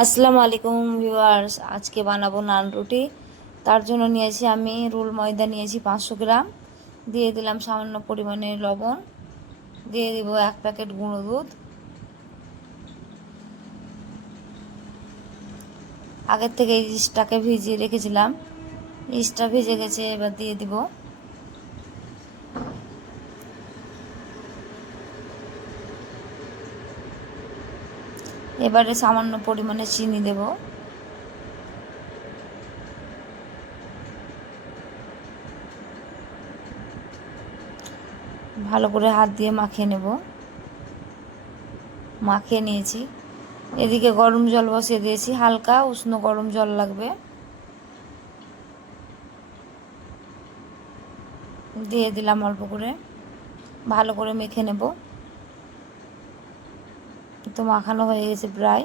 আসসালামু আলাইকুম ভিউয়ার্স, আজকে বানাবো নান রুটি। তার জন্য নিয়েছি আমি রুল ময়দা নিয়েছি 500 গ্রাম, দিয়ে দিলাম সামান্য পরিমাণে লবণ, দিয়ে দিব 1 প্যাকেট গুঁড়ো দুধ। আগের থেকে ইস্টটাকে ভিজিয়ে রেখেছিলাম, ইস্টটা ভিজে গেছে, এবার দিয়ে দিব। এবারে সামান্য পরিমাণে চিনি দেব। ভালো করে হাত দিয়ে মাখিয়ে নেব। মাখিয়ে নিয়েছি। এদিকে গরম জল বসিয়ে দিয়েছি, হালকা উষ্ণ গরম জল লাগবে। দিয়ে দিলাম অল্প করে, ভালো করে মেখে নেব। তো মাখানো হয়ে গেছে প্রায়।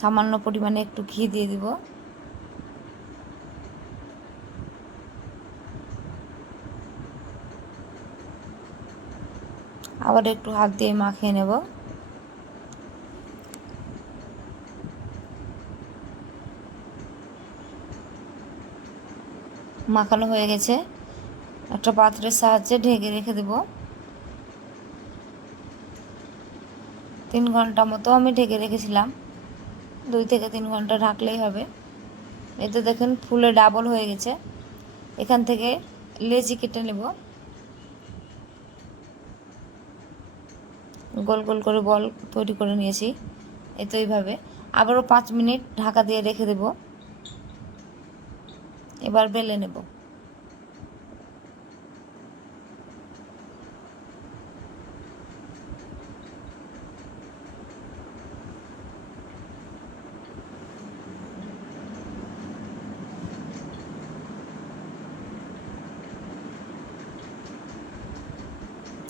সামান্য পরিমাণে একটু ঘি দিয়ে দিব। আবার একটু হাত দিয়ে মাখিয়ে নেব। মাখানো হয়ে গেছে, একটা পাত্রের সাহায্যে ঢেকে রেখে দেব। 3 ঘন্টা মতো আমি ঢেকে রেখেছিলাম, 2 থেকে 3 ঘন্টা ঢাকলেই হবে। এতে দেখুন ফুলে ডাবল হয়ে গেছে। এখান থেকে লেচি কেটে নেব, গোল গোল করে বল তৈরি করে নিয়েছি। এই তো এইভাবে আবারও 5 মিনিট ঢাকা দিয়ে রেখে দেব। এবার বেলে নেব।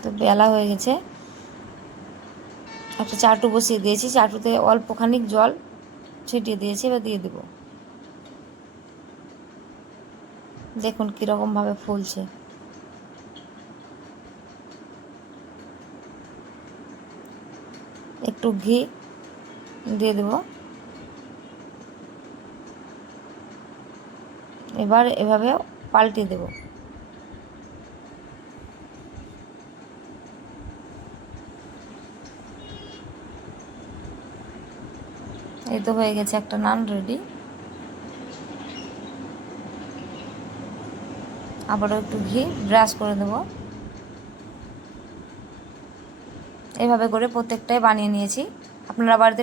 তো বেলা হয়ে গেছে। একটা চাটু বসিয়ে দিয়েছি, চাটুতে অল্প খানিক জল ছিটিয়ে দিয়েছি। এবার দিয়ে দেব। দেখুন কীরকমভাবে ফুলছে। একটু ঘি দিয়ে দেব। এবার এভাবে পাল্টে দেব। এই তো হয়ে গেছে একটা নান রেডি। আবারও একটু ঘি ব্রাশ করে দেব। এভাবে করে প্রত্যেকটাই বানিয়ে নিয়েছি। আপনারা বাড়িতে